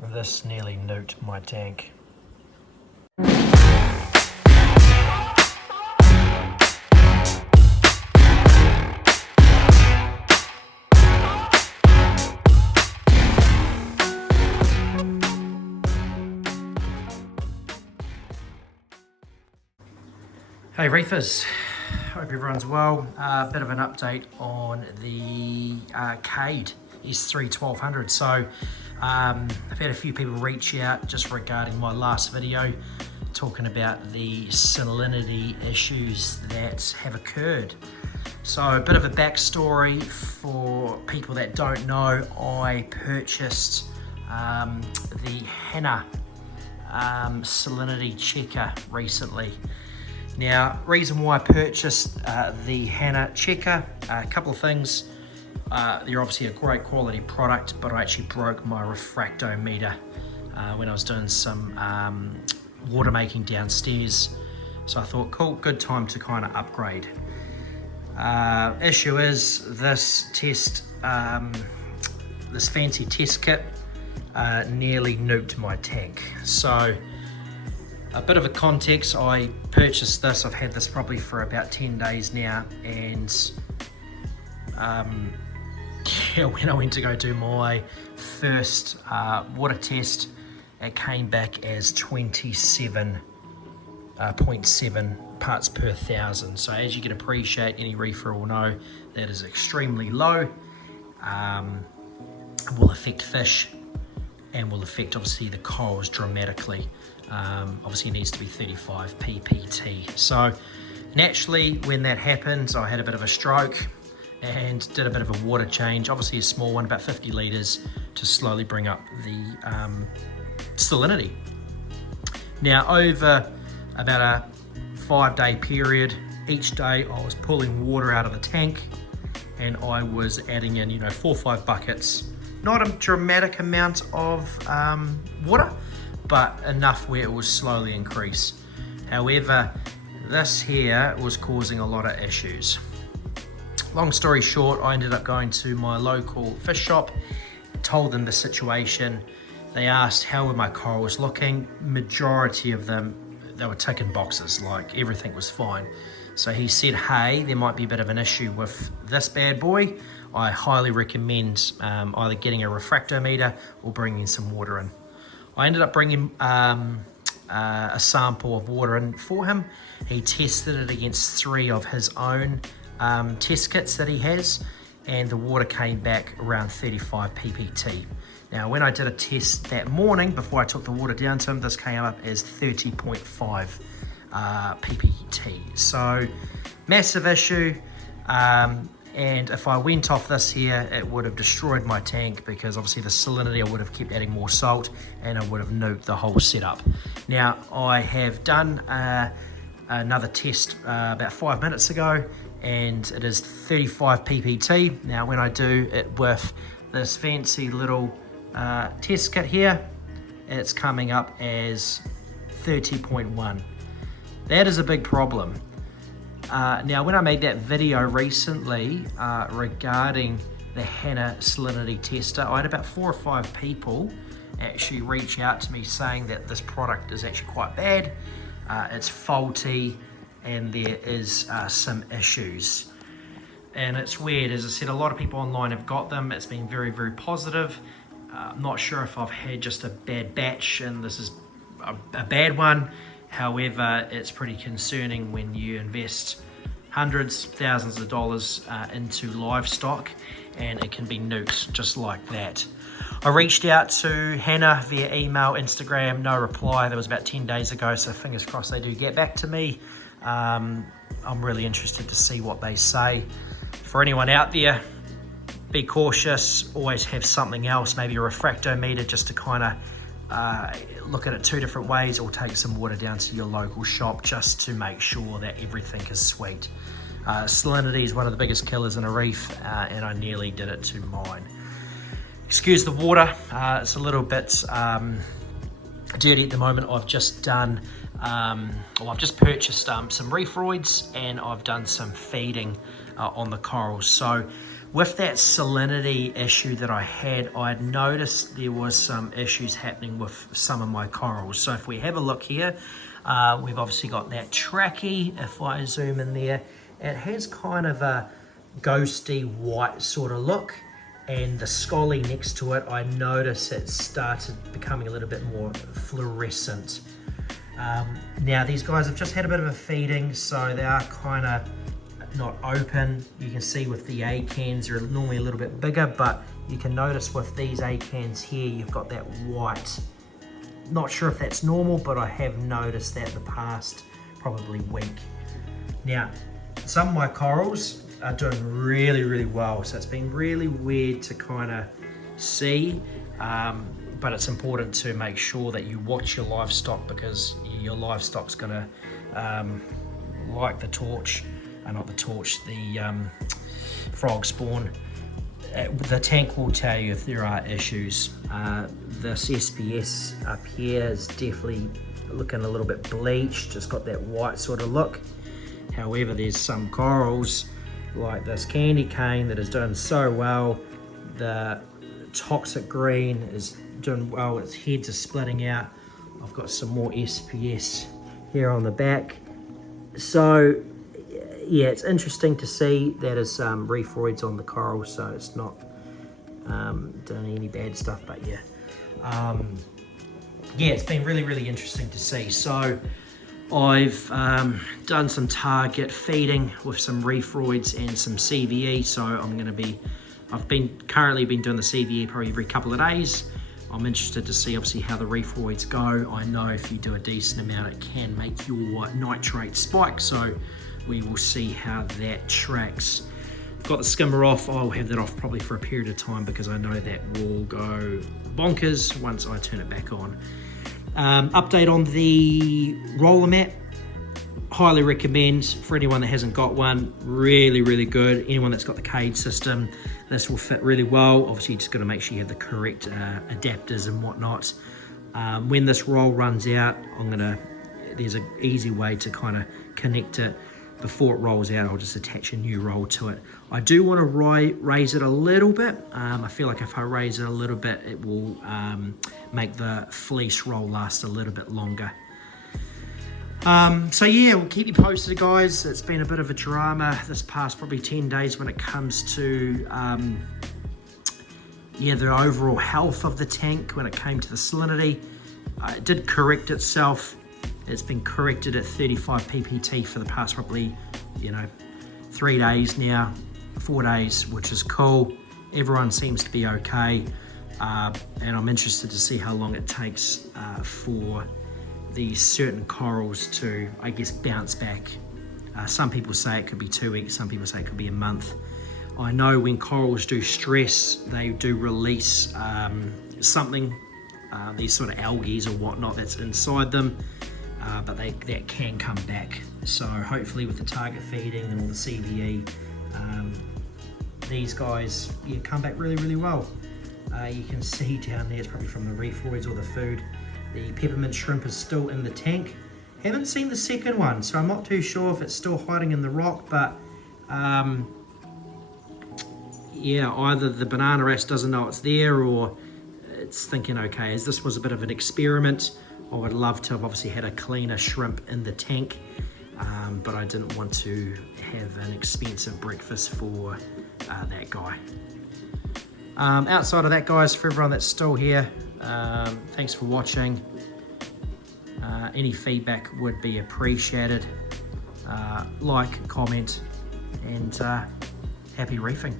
This nearly nuked my tank. Hey Reefers, hope everyone's well. Bit of an update on the Cade S3 1200. So I've had a few people reach out just regarding my last video talking about the salinity issues that have occurred. So a bit of a backstory for people that don't know, I purchased the Hanna salinity checker recently. Now, reason why I purchased the Hanna checker, a couple of things. They're obviously a great quality product, but I actually broke my refractometer when I was doing some water making downstairs. So I thought, cool, good time to kind of upgrade. Issue is this test, this fancy test kit nearly nuked my tank. So a bit of a context, I purchased this, I've had this probably for about 10 days now, and when I went to go do my first water test, it came back as 27.7 parts per thousand. So as you can appreciate, any reefer will know that is extremely low. Will affect fish and will affect obviously the corals dramatically. Obviously it needs to be 35 ppt. So naturally when that happens, I had a bit of a stroke and did a bit of a water change, obviously a small one, about 50 litres, to slowly bring up the salinity. Now over about a 5-day period, each day I was pulling water out of the tank and I was adding in 4 or 5 buckets. Not a dramatic amount of water, but enough where it will slowly increase. However, this here was causing a lot of issues. Long story short, I ended up going to my local fish shop, told them the situation. They asked how were my corals looking. Majority of them, they were ticking boxes, like everything was fine. So he said, hey, there might be a bit of an issue with this bad boy. I highly recommend either getting a refractometer or bringing some water in. I ended up bringing a sample of water in for him. He tested it against 3 of his own test kits that he has, and the water came back around 35 ppt. Now when I did a test that morning before I took the water down to him, this came up as 30.5 ppt. So massive issue, and if I went off this here, it would have destroyed my tank, because obviously the salinity, I would have kept adding more salt and I would have nuked the whole setup. Now I have done another test about 5 minutes ago, and it is 35 ppt. Now when I do it with this fancy little test kit here, it's coming up as 30.1. That is a big problem. Now when I made that video recently regarding the Hanna salinity tester, I had about 4 or 5 people actually reach out to me saying that this product is actually quite bad, it's faulty, and there is some issues. And it's weird, as I said, a lot of people online have got them. It's been very, very positive. I'm not sure if I've had just a bad batch and this is a bad one. However, it's pretty concerning when you invest hundreds, thousands of dollars into livestock and it can be nuked just like that. I reached out to Hanna via email, Instagram, no reply. That was about 10 days ago, so fingers crossed they do get back to me. I'm really interested to see what they say. For anyone out there, be cautious, always have something else, maybe a refractometer, just to kind of look at it 2 different ways, or take some water down to your local shop just to make sure that everything is sweet. Salinity is one of the biggest killers in a reef, and I nearly did it to mine. Excuse the water, it's a little bit dirty at the moment. I've just done, I've just purchased some reefroids, and I've done some feeding on the corals. So with that salinity issue that I had, I'd noticed there was some issues happening with some of my corals. So if we have a look here, we've obviously got that trachea. If I zoom in there, it has kind of a ghosty white sort of look, and the scoly next to it, I notice it started becoming a little bit more fluorescent. Now these guys have just had a bit of a feeding, so they are kind of not open. You can see with the acans, they're normally a little bit bigger, but you can notice with these acans here, you've got that white. Not sure if that's normal, but I have noticed that the past probably week. Now, some of my corals are doing really, really well, so it's been really weird to kind of see, but it's important to make sure that you watch your livestock, because your livestock's gonna like the torch, the frog spawn. The tank will tell you if there are issues. This SPS up here is definitely looking a little bit bleached, just got that white sort of look. However, there's some corals like this candy cane that is doing so well. The toxic green is doing well, its heads are splitting out. I've got some more SPS here on the back. So yeah, it's interesting to see that is reefroids on the coral, so it's not doing any bad stuff, but yeah. Yeah, it's been really, really interesting to see. So I've done some target feeding with some reefroids and some CVE, so I've currently been doing the CVE probably every couple of days. I'm interested to see obviously how the reefroids go. I know if you do a decent amount, it can make your nitrate spike, so we will see how that tracks. Got the skimmer off. I'll have that off probably for a period of time, because I know that will go bonkers once I turn it back on. Update on the roller mat. Highly recommend for anyone that hasn't got one. Really, really good. Anyone that's got the Cade system, this will fit really well. Obviously, you just got to make sure you have the correct adapters and whatnot. When this roll runs out, there's an easy way to kind of connect it. Before it rolls out, I'll just attach a new roll to it. I do want to raise it a little bit. I feel like if I raise it a little bit, it will make the fleece roll last a little bit longer. So yeah, we'll keep you posted, guys. It's been a bit of a drama this past probably 10 days when it comes to the overall health of the tank when it came to the salinity. It did correct itself. It's been corrected at 35 ppt for the past probably 3 days now, 4 days, which is cool. Everyone seems to be okay, and I'm interested to see how long it takes for these certain corals to, I guess, bounce back. Some people say it could be 2 weeks, some people say it could be a month. I know when corals do stress, they do release something, these sort of algae or whatnot that's inside them, but that can come back. So hopefully with the target feeding and all the CVE, these guys come back really, really well. You can see down there, it's probably from the reefroids or the food. The peppermint shrimp is still in the tank. Haven't seen the second one, so I'm not too sure if it's still hiding in the rock, but yeah, either the banana wrasse doesn't know it's there, or it's thinking, okay, as this was a bit of an experiment, I would love to have obviously had a cleaner shrimp in the tank, but I didn't want to have an expensive breakfast for that guy. Outside of that, guys, for everyone that's still here, thanks for watching. Any feedback would be appreciated. Like, comment, and happy reefing.